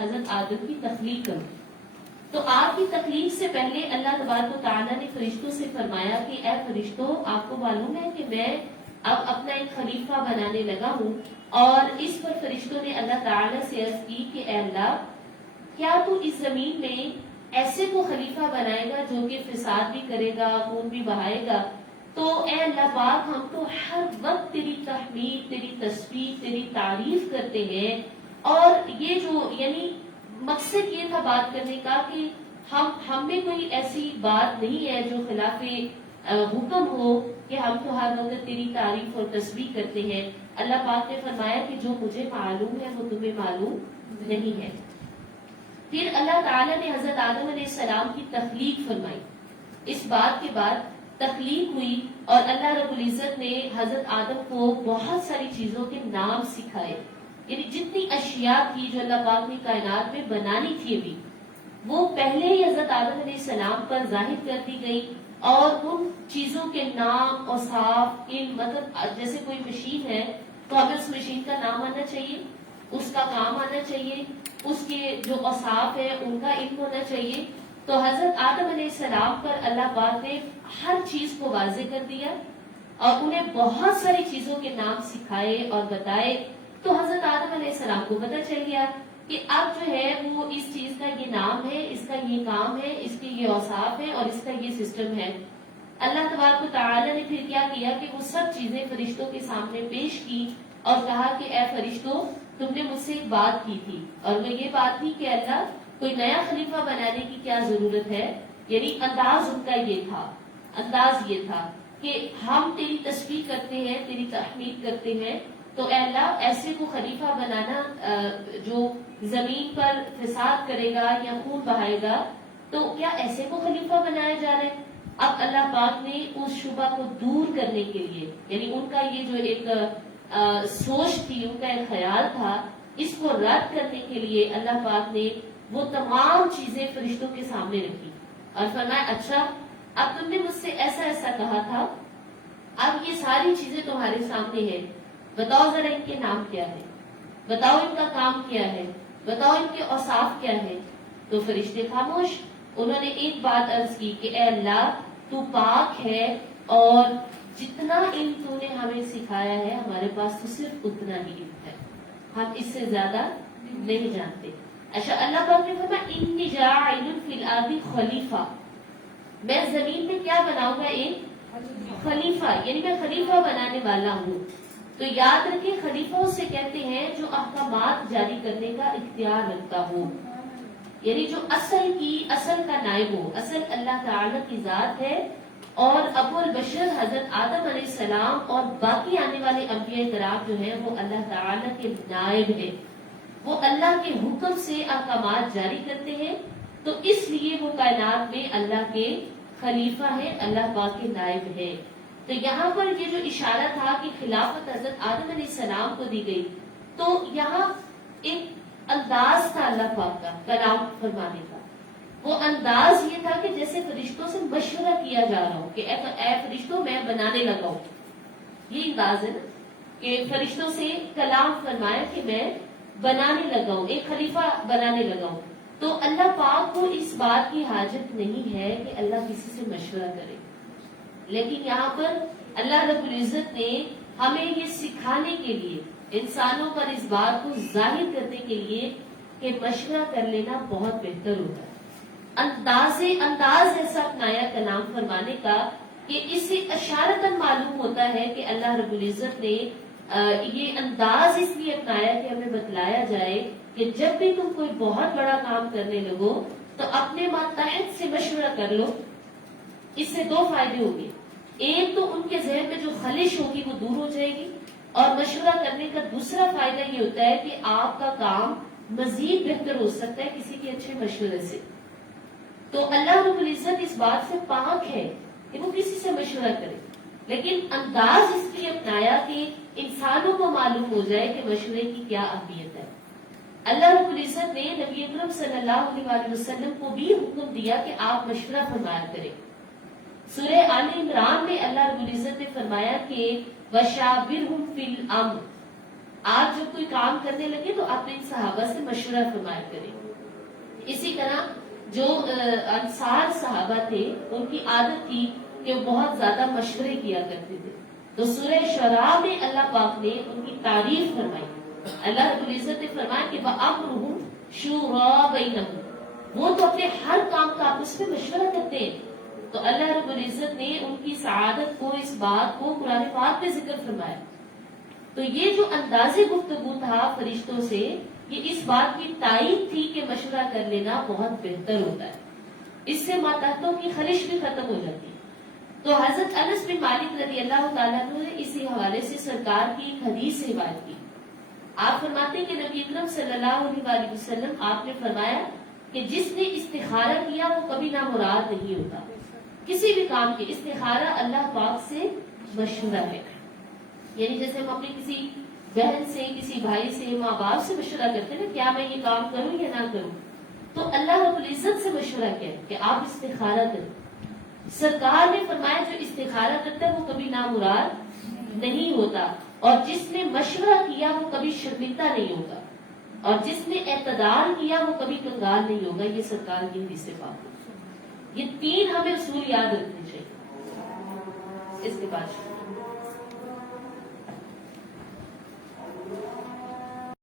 حضرت آدم کی تخلیق کروں. تو آپ کی تخلیق سے پہلے اللہ تبارک و تعالیٰ نے فرشتوں سے فرمایا کہ اے فرشتوں، آپ کو معلوم ہے کہ میں اب اپنا ایک خلیفہ بنانے لگا ہوں. اور اس پر فرشتوں نے اللہ تعالیٰ سے عرض کی کہ اے اللہ، کیا تو اس زمین میں ایسے کو خلیفہ بنائے گا جو کہ فساد بھی کرے گا، خون بھی بہائے گا؟ تو اے اللہ پاک، ہم تو ہر وقت تیری تحمید، تیری تسبیح، تیری تعریف کرتے ہیں. اور یہ جو یعنی مقصد یہ تھا بات کرنے کا کہ ہم میں کوئی ایسی بات نہیں ہے جو خلاف حکم ہو کہ ہم تو ہر وقت تیری تعریف اور تسبیح کرتے ہیں. اللہ پاک نے فرمایا کہ جو مجھے معلوم ہے وہ تمہیں معلوم نہیں ہے. پھر اللہ تعالیٰ نے حضرت آدم علیہ السلام کی تخلیق فرمائی. اس بات کے بعد تخلیق ہوئی اور اللہ رب العزت نے حضرت آدم کو بہت ساری چیزوں کے نام سکھائے. یعنی جتنی اشیاء تھی جو اللہ پاک نے کائنات میں بنانی تھی ابھی، وہ پہلے ہی حضرت آدم علیہ السلام پر ظاہر کر دی گئی. اور ان چیزوں کے نام، اوصاف، مطلب جیسے کوئی مشین ہے تو ہمیں اس مشین کا نام آنا چاہیے، اس کا کام آنا چاہیے، اس کے جو اوصاف ہے ان کا علم ہونا چاہیے. تو حضرت آدم علیہ السلام پر اللہ پاک نے ہر چیز کو واضح کر دیا اور انہیں بہت ساری چیزوں کے نام سکھائے اور بتائے. تو حضرت آدم علیہ السلام کو پتہ چل گیا کہ اب جو ہے وہ اس چیز کا یہ نام ہے، اس کا یہ کام ہے، اس کے یہ اوصاف ہے اور اس کا یہ سسٹم ہے. اللہ تبارک و تعالیٰ نے پھر کیا کیا کہ وہ سب چیزیں فرشتوں کے سامنے پیش کی اور کہا کہ اے فرشتوں، تم نے مجھ سے ایک بات کی تھی اور وہ یہ بات تھی کہ اللہ، کوئی نیا خلیفہ بنانے کی کیا ضرورت ہے. یعنی انداز ان کا یہ تھا، انداز یہ تھا کہ ہم تیری تسبیح کرتے ہیں، تیری تحمید کرتے ہیں، تو اے اللہ ایسے کو خلیفہ بنانا جو زمین پر فساد کرے گا یا خون بہائے گا، تو کیا ایسے کو خلیفہ بنایا جا رہا ہے؟ اب اللہ پاک نے اس شبہ کو دور کرنے کے لیے، یعنی ان کا یہ جو ایک سوچ تھی، ان کا ایک خیال تھا، اس کو رد کرنے کے لیے اللہ پاک نے وہ تمام چیزیں فرشتوں کے سامنے رکھی اور فرمایا اچھا، اب تم نے مجھ سے ایسا ایسا کہا تھا، اب یہ ساری چیزیں تمہارے سامنے ہیں، بتاؤ ذرا ان کے نام کیا ہے، بتاؤ ان کا کام کیا ہے، بتاؤ ان کے اوصاف کیا ہے. تو فرشتے خاموش. انہوں نے ایک بات عرض کی کہ اے اللہ، تو پاک ہے اور جتنا علم تو نے ہمیں سکھایا ہے ہمارے پاس تو صرف اتنا ہی علم ہے، ہم اس سے زیادہ نہیں جانتے. اچھا، اللہ پاک نے فرمایا انی جاعل فی الارض خلیفہ، میں زمین میں کیا بناؤں گا؟ ایک خلیفہ، یعنی میں خلیفہ بنانے والا ہوں. تو یاد رکھیں، خلیفہ اسے کہتے ہیں جو احکامات جاری کرنے کا اختیار رکھتا ہو، یعنی جو اصل کا نائب ہو. اصل اللہ تعالیٰ کی ذات ہے اور ابو البشر حضرت آدم علیہ السلام اور باقی آنے والے انبیاء کرام جو ہیں وہ اللہ تعالیٰ کے نائب ہیں، وہ اللہ کے حکم سے احکامات جاری کرتے ہیں. تو اس لیے وہ کائنات میں اللہ کے خلیفہ ہیں، اللہ پاک کے نائب ہے. تو یہاں پر یہ جو اشارہ تھا کہ خلافت حضرت آدم علیہ السلام کو دی گئی، تو یہاں ایک انداز تھا اللہ پاک کا کلام فرمانے کا. وہ انداز یہ تھا کہ جیسے فرشتوں سے مشورہ کیا جا رہا ہو کہ اے فرشتوں، میں بنانے لگا ہوں. یہ انداز ہے نا کہ فرشتوں سے کلام فرمایا کہ میں بنانے لگا ہوں، ایک خلیفہ بنانے لگا ہوں. تو اللہ پاک کو اس بات کی حاجت نہیں ہے کہ اللہ کسی سے مشورہ کرے، لیکن یہاں پر اللہ رب العزت نے ہمیں یہ سکھانے کے لیے، انسانوں پر اس بات کو ظاہر کرنے کے لیے کہ مشورہ کر لینا بہت بہتر ہوتا ہے. انداز ایسا اپنایا کلام فرمانے کا کہ اس سے اشارتاً معلوم ہوتا ہے کہ اللہ رب العزت نے یہ انداز اس لیے اپنایا کہ ہمیں بتلایا جائے کہ جب بھی تم کوئی بہت بڑا کام کرنے لگو تو اپنے ماتحت سے مشورہ کر لو. اس سے دو فائدے ہوں گے. ایک تو ان کے ذہن میں جو خلش ہوگی وہ دور ہو جائے گی، اور مشورہ کرنے کا دوسرا فائدہ یہ ہوتا ہے کہ آپ کا کام مزید بہتر ہو سکتا ہے کسی کے اچھے مشورے سے. تو اللہ رب العزت اس بات سے پاک ہے کہ وہ کسی سے مشورہ کرے، لیکن انداز اس لیے اپنایا کہ انسانوں کو معلوم ہو جائے کہ مشورے کی کیا اہمیت ہے. اللہ رب العزت نے نبی اکرم صلی اللہ علیہ وسلم کو بھی حکم دیا کہ آپ مشورہ فرمایا کریں. سورہ آل عمران میں اللہ رب العزت نے فرمایا کہ وَشَاوِرْهُمْ فِي الْأَمْرِ، آپ جب کوئی کام کرنے لگے تو اپنے صحابہ سے مشورہ فرمایا کریں. اسی طرح جو انصار صحابہ تھے ان کی عادت تھی کہ وہ بہت زیادہ مشورے کیا کرتے تھے. تو سورہ شعراء میں اللہ پاک نے ان کی تعریف فرمائی. اللہ رب العزت نے فرمایا کہ وَأَمْرُهُمْ شُورَىٰ بَيْنَهُمْ، وہ تو اپنے ہر کام کا آپس میں مشورہ کرتے ہیں. تو اللہ رب العزت نے ان کی سعادت کو، اس بات کو قرآن پاک میں ذکر فرمایا. تو یہ جو انداز گفتگو تھا فرشتوں سے، یہ اس بات کی تائید تھی کہ مشورہ کر لینا بہت بہتر ہوتا ہے. اس سے ماتحتوں کی خلش بھی ختم ہو جاتی ہے. تو حضرت انس بن مالک رضی اللہ تعالیٰ عنہ نے اسی حوالے سے سرکار کی ایک حدیث سے روایت کی. آپ فرماتے ہیں کہ نبی اکرم صلی اللہ علیہ وسلم آپ نے فرمایا کہ جس نے استخارہ کیا وہ کبھی نامراد نہیں ہوتا. کسی بھی کام کے استخارہ اللہ پاک سے مشورہ ہے. یعنی جیسے ہم اپنی کسی بہن سے، کسی بھائی سے، ماں باپ سے مشورہ کرتے ہیں کیا میں یہ کام کروں یا نہ کروں، تو اللہ رب العزت سے مشورہ کیا ہے کہ آپ استخارہ کریں. سرکار نے فرمایا جو استخارہ کرتا ہے وہ کبھی نامراد نہیں ہوتا، اور جس نے مشورہ کیا وہ کبھی شرمندہ نہیں ہوگا، اور جس نے اعتدال کیا وہ کبھی کنگال نہیں ہوگا. یہ سرکار کی حدیث سے بات ہے. یہ تین ہمیں اصول یاد رکھنے چاہیے. اس کے بعد